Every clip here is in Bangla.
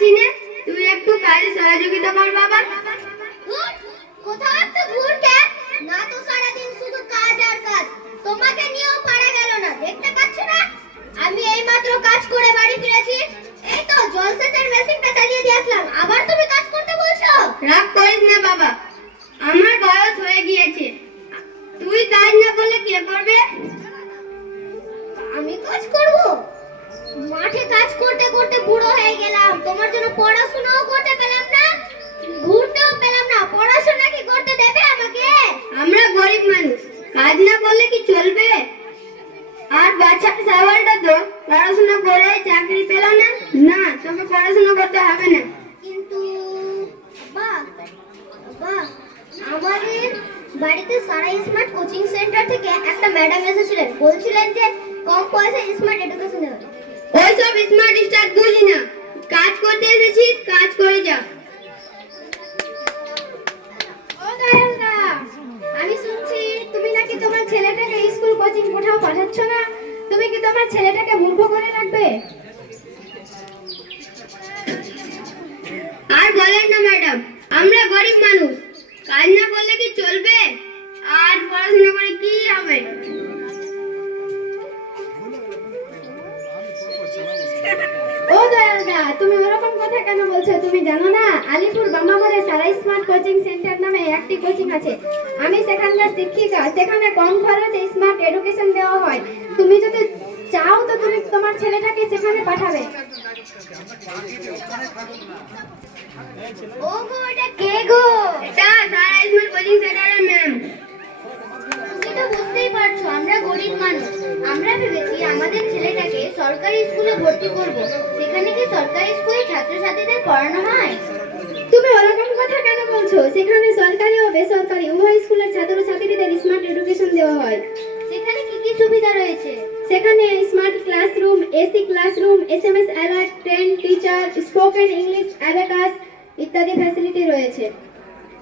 পারছি না, তুই একটু কাজে সহযোগিতা কর বাবা। কোথাও একটা ঘুরতে না তো সারাদিন শুধু কাজ আর কাজ। তোমাকে নিয়েও পারা গেল না, দেখতে পাচ্ছ না আমি এইমাত্র কাজ করে বাড়ি ফিরেছি। এই তো জলসেচের মেশিনটা চালিয়ে দিয়ে আসলাম, আবার তুমি কাজ করতে বলছো? রাগ করিস না বাবা, আমার বয়স হয়ে গিয়েছে, তুই কাজ না করলে কে করবে? আমি কাজ করব? মাঠে কাজ করতে করতে বুড়ো হয়ে গেলাম, তোমার জন্য পড়াশোনাও করতে পেলাম না, ঘুরতেও পেলাম না, পড়াশোনা কি করতে দেবে আমাকে? আমরা গরিব মানুষ, কাজ না করলে কি চলবে? আর বাচ্চা সবাইটা তো পড়াশোনা করে চাকরি পেল না। না, তোকে পড়াশোনা করতে হবে না। কিন্তু আমাদের বাড়িতে সারা স্মার্ট কোচিং সেন্টার থেকে একটা ম্যাডাম এসেছিলেন, বলছিলেন যে কম পয়সায় স্মার্ট এডুকেশন দেবে। ওইসব স্মার্ট স্টার্ট বুঝি না, কাজ করতে এসেছিস, কাজ করে যা। ও দয়ালদা, আমি শুনছি তুমি নাকি তোমার ছেলেটাকে স্কুল কোচিং কোথাও পাঠাচ্ছ না, তুমি কি তোমার ছেলেটাকে মূর্খ করে রাখবে? আর বলেন না ম্যাডাম, আমরা গরিব মানুষ, কাজ না করলে কি চলবে? আর পড়াশোনা করে কি হবে? ও দয়ালদা, তুমি ওরকম কথা কেন বলছো? তুমি জানো না আলিপুর বামামোড়ে সারা স্মার্ট কোচিং সেন্টার নামে একটি কোচিং আছে, আমি সেখানকার শিক্ষিকা, সেখানে কম খরচে স্মার্ট এডুকেশন দেওয়া হয়। তুমি যদি চাও তো তুমি তোমার ছেলেটাকে সেখানে পাঠাবে। ও গো, এটা কে গো? এটা সারা স্মার্ট কোচিং সেন্টারের ম্যাম। তুমি তো বুঝতেই পারছো আমরা গরিব মানুষ, আমরা ভেবেছি আমাদের ছেলেটাকে সরকারি স্কুলে ভর্তি করব, সেখানে কি সরকারি স্কুলে ছাত্রছাত্রীদের পড়ানো হয়? তুমি ওরকম কথা কেন বলছো? সেখানে সরকারি ও বেসরকারি উভয় স্কুলের ছাত্রছাত্রীদের স্মার্ট এডুকেশন দেওয়া হয়। সেখানে কি কি সুবিধা রয়েছে? সেখানে smart classroom, AC classroom, SMS alert, train teacher, spoken English, abacus ইত্যাদি ফ্যাসিলিটি রয়েছে।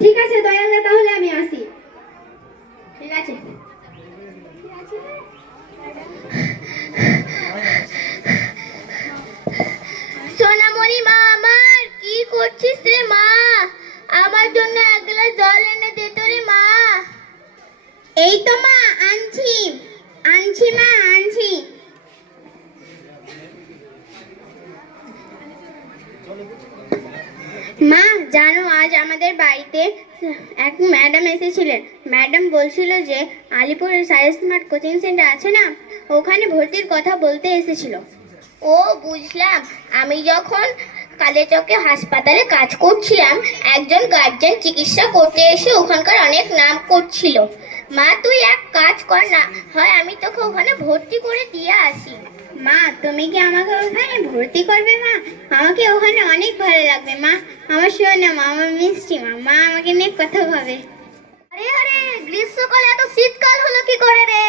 ঠিক আছে দয়ালদা, তাহলে আমি আসি। ঠিক আছে। সোনামণি মা আমার, কি করছিস রে মা? আমার জন্য এক গ্লাস জল এনে দে তো রে মা। এই তো মা আনছি, আনছি মা আনছি। মা জানো, আজ আমাদের বাড়িতে এক ম্যাডাম এসেছিলেন। ম্যাডাম বলছিল যে আলিপুরের সায়েন্স স্মার্ট কোচিং সেন্টার আছে না, ওখানে ভর্তির কথা বলতে এসেছিল। ও বুঝলাম, আমি যখন কালেচকে হাসপাতালে কাজ করছিলাম, একজন গার্জেন চিকিৎসা করতে এসে ওখানকার অনেক নাম করছিল। মা তুই এক কাজ কর না, হয় আমি তোকে ওখানে ভর্তি করে দিয়ে আসি। মা তুমি কি আমাকে ওখানে ভর্তি করবে? মা আমাকে ওখানে অনেক ভালো লাগবে মা, আমার শোনা মা, আমার মিষ্টি মা, মা আমাকে নিয়ে কথা ভাবে। আরে আরে, গ্রীষ্মকালে এত শীতকাল হলো কি করে রে?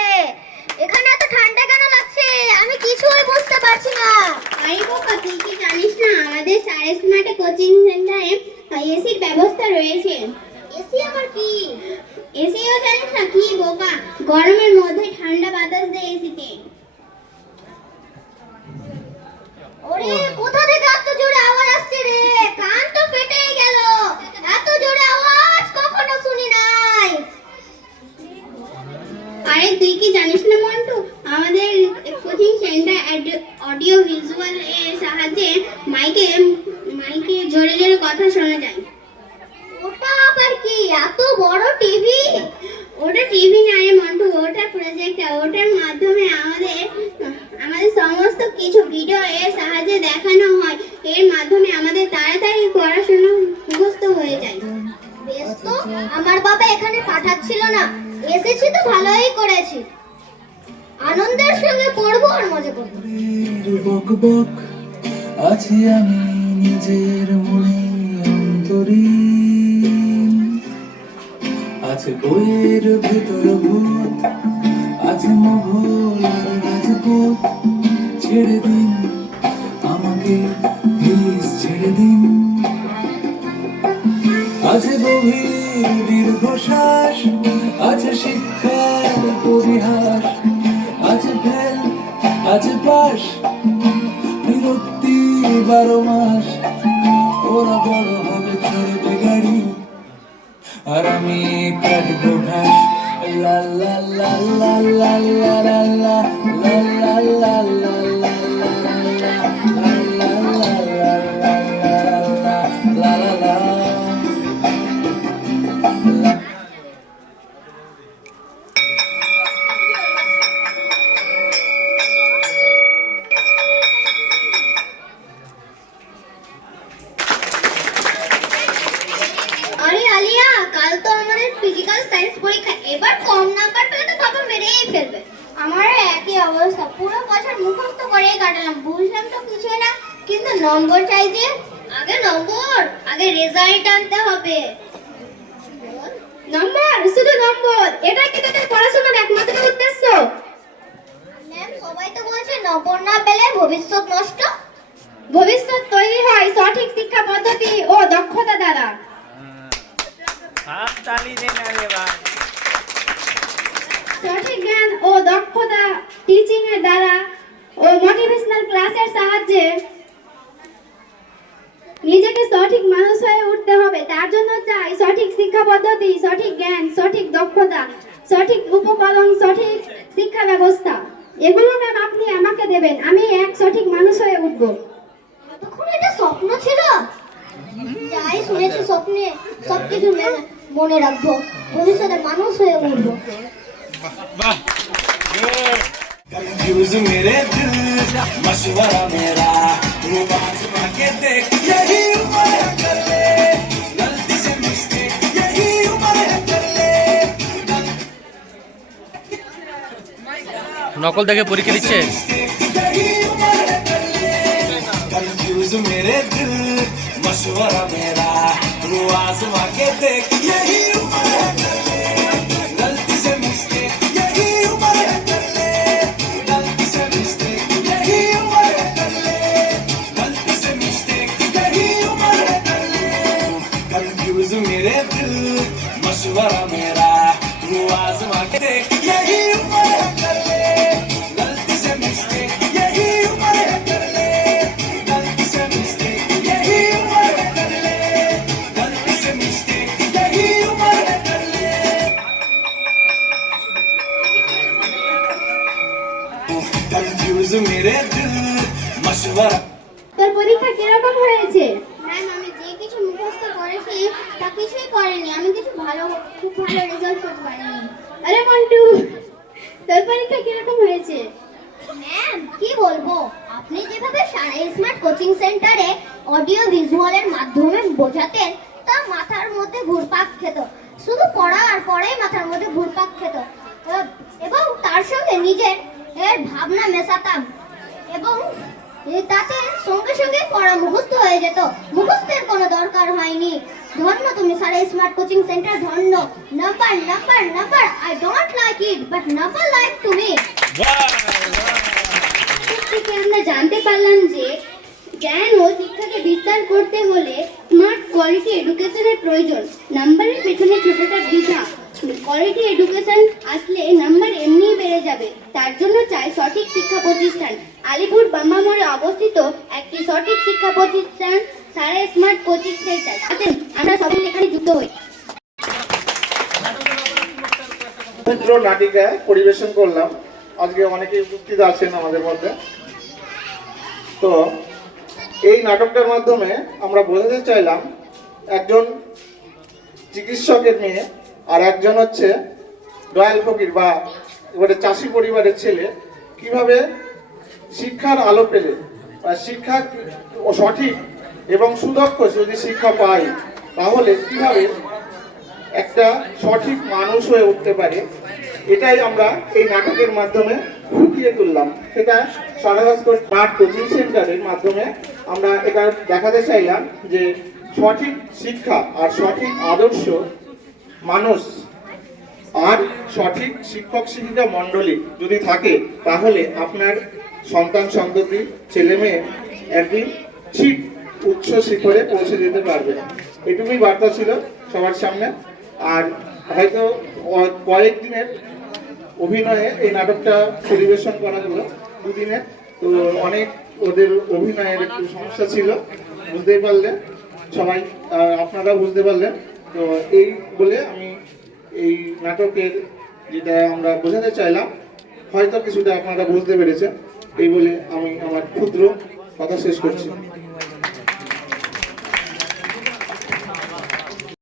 এখানে এত ঠান্ডা কেন লাগছে? আমি কিছুই বুঝতে পারছি না। আরে বোকা, তুই কি জানিস না আমাদের সারা স্মার্ট কোচিং সেন্টারে এসির ব্যবস্থা রয়েছে। এসি আবার কি? এসিও জানিস না? কি বোকা, গরমের মধ্যে ঠান্ডা বাতাস দেয় এসিতে। ওরে, কোথা থেকে এত জোরে আওয়াজ আসছে রে? কান তো ফেটে গেল, এত জোরে আওয়াজ কখনো শুনি নাই। আরে তুই কি জানিস না মন্টু, আমাদের কোচিং সেন্টার অডিও ভিজুয়াল এর সাহায্যে মাইকে জোরে জোরে কথা শোনা যায়। ওটা আবার কি? এত বড় টিভি? ওটা টিভি না রে মন্টু, ওটা প্রজেক্টর। ওটার মাধ্যমে আমাদের সমস্ত কিছু ভিডিও এর সাহায্যে দেখানো হয়, এর মাধ্যমে আমাদের তাড়াতাড়ি পড়াশোনা মুখস্থ হয়ে যায়। বেশ তো, আমার বাবা এখানে পাঠাচ্ছিল না, এসেছি তো ভালোই করেছি, আনন্দের সঙ্গে পড়বো আর মজা করবো। বকবক আছি আমি নিজের মনে অন্তরে, আছে বইয়ের ভেতর ভূত, আছে মোগল আর রাজপুত। ছেড়ে দিন আমাকে, প্লিজ ছেড়ে দিন। আছে গভীর দীর্ঘশ্বাস, আছে শিক্ষার পরিহাস, আছে ফেল, আছে পাশ, বিরক্তি 12 মাস। ওরা বড় হবে চড়বে গাড়ি, আর আমি কাটবো ঘাস। লা লা লা লা লা লা লা লা লা লা লা লা লা আরে আলিয়া, কাল তো আমাদের ফিজিক্যাল সায়েন্স পরীক্ষা, এবার কম নাম্বার পেলে তো বাবা মেরেই ফেলবে। আমার একই অবস্থা, পুরো বছর মুখস্থ করেই কাটালাম, বুঝলাম তো কিছুই না, কিন্তু নম্বর চাই যে। আগে নম্বর, আগে রেজাল্ট আনতে হবে। নম্বর, শুধু নম্বর, এটা কি তোদের পড়াশোনার একমাত্র উদ্দেশ্য? ম্যাম, সবাই তো বলছে নম্বর না পেলে ভবিষ্যৎ নষ্ট। ভবিষ্যৎ তৈরি হয় সঠিক শিক্ষা পদ্ধতি ও দক্ষতা দ্বারা। आप ताली देना रे भाई। সঠিক জ্ঞান ও দক্ষতা টিচিং এর দ্বারা ও মোটিভেশনাল ক্লাসের সাহায্যে নিজেকে সঠিক মানুষ হয়ে উঠতে হবে। তার জন্য চাই সঠিক শিক্ষা পদ্ধতি, সঠিক জ্ঞান, সঠিক দক্ষতা, সঠিক উপকরণ, সঠিক শিক্ষা ব্যবস্থা। এগুলো ম্যাম আপনি আমাকে দেবেন, আমি এক সঠিক মানুষ হয়ে উঠবো। তখন এটা স্বপ্ন ছিল, যাই শুনেছি স্বপ্নে সবকিছু মনে রাখবো, ভবিষ্যতে মানুষ হয়ে উঠবো। कंफ्यूज मेरे दिल, मशवरा मेरा, वो आजमा के देख, यही उम्र है कर ले, गलती से मिस्टेक, यही उम्र है कर ले। নকল দেখে পরীক্ষা দিচ্ছে। यही उम्र है कर ले, कंफ्यूज मेरे दिल, मशवरा मेरा, वो आजमा के देख, यही उम्र है कर ले, गलती से मिस्टेक, यही उम्र है कर ले, गलती से मिस्टेक, यही उम्र है कर ले, गलती से मिस्टेक, यही उम्र है कर ले। कंफ्यूज मेरे दिल, मशवरा मेरा, वो आजमा के देख, यही उम्र है कर ले, गलती से मिस्टेक, यही उम्र है कर ले, गलती से मिस्टेक, यही उम्र है कर ले, गलती से मिस्टेक, यही उम्र है कर ले। कंफ्यूज मेरे दिल, मशवरा। তোর পরীক্ষা কিরকম হয়েছে? ম্যাম, আমি যে কিছু মুখস্থ করেছি তা কিছুই করিনি, আমি কিছু খুব ভালো রেজাল্ট করতে পারিনি। আরে মন্টু, তোর পরীক্ষা কিরকম হয়েছে? ম্যাম, কি বলবো, আপনি যেভাবে সারা স্মার্ট কোচিং সেন্টারে অডিও ভিজুয়ালের মাধ্যমে বোঝাতেন তা মাথার মধ্যে ঘুরপাক খেত, শুধু পড়া আর পড়াই মাথার মধ্যে ঘুরপাক খেত, এবং তার সঙ্গে নিজের ভাবনা মেশাতাম, এবং তাতে সঙ্গে সঙ্গে পড়া মুখস্থ হয়ে যেত, মুখস্থের কোনো দরকার হয়নি। ধন্য তুমি সারা স্মার্ট কোচিং সেন্টার, ধন্য। Number number number, I don't like it, but number like to me. থেকে আমরা জানতে পারলাম যে জ্ঞান ও শিক্ষাকে বিস্তার করতে হলে স্মার্ট কোয়ালিটি এডুকেশনের প্রয়োজন। নাম্বারের পেছনে ছোটটা বৃথা, কোয়ালিটি এডুকেশন আসলে নাম্বার এমনিই বেড়ে যাবে। তার জন্য চাই সঠিক শিক্ষা প্রতিষ্ঠান। আলিপুর বাম্মা মোড়ে অবস্থিত একটি সঠিক শিক্ষা প্রতিষ্ঠান সারা স্মার্ট কোচিং সেন্টার। আসেন আমরা সবাই এখানে যুক্ত হই। নাটিকা পরিবেশন করলাম, আজকে অনেকে উপস্থিত আছেন আমাদের মধ্যে। তো এই নাটকটার মাধ্যমে আমরা বোঝাতে চাইলাম একজন চিকিৎসকের মেয়ে আর একজন হচ্ছে দয়াল ফকির বা এবারে চাষি পরিবারের ছেলে কিভাবে শিক্ষার আলো পেলে বা শিক্ষা সঠিক এবং সুদক্ষ যদি শিক্ষা পাই তাহলে কিভাবে একটা সঠিক মানুষ হয়ে উঠতে পারে, এটাই আমরা এই নাটকের মাধ্যমে ফুটিয়ে তুললাম। সেটা সারাগাছকর স্মার্ট কোচিং সেন্টারের মাধ্যমে আমরা এটা দেখাতে চাইলাম যে সঠিক শিক্ষা আর সঠিক আদর্শ মানুষ আর সঠিক শিক্ষক শিক্ষিকা মণ্ডলী যদি থাকে তাহলে আপনার সন্তান সন্ততি ছেলে মেয়ে একদিন ঠিক উচ্চ শিখরে পৌঁছে যেতে পারবে। এটুকুই বার্তা ছিল সবার সামনে। আর হয়তো কয়েকদিনের অভিনয়ে এই নাটকটা পরিবেশন করা হলো, দুদিনের, তো অনেক ওদের অভিনয়ের একটু সমস্যা ছিল বুঝতেই পারলে। সবাই আপনারা বুঝতে পারলেন। তো এই বলে আমি এই নাটকের যেটা আমরা বোঝাতে চাইলাম হয়তো কিছুটা আপনারা বুঝতে পেরেছেন, এই বলে আমি আমার ক্ষুদ্র কথা শেষ করছি।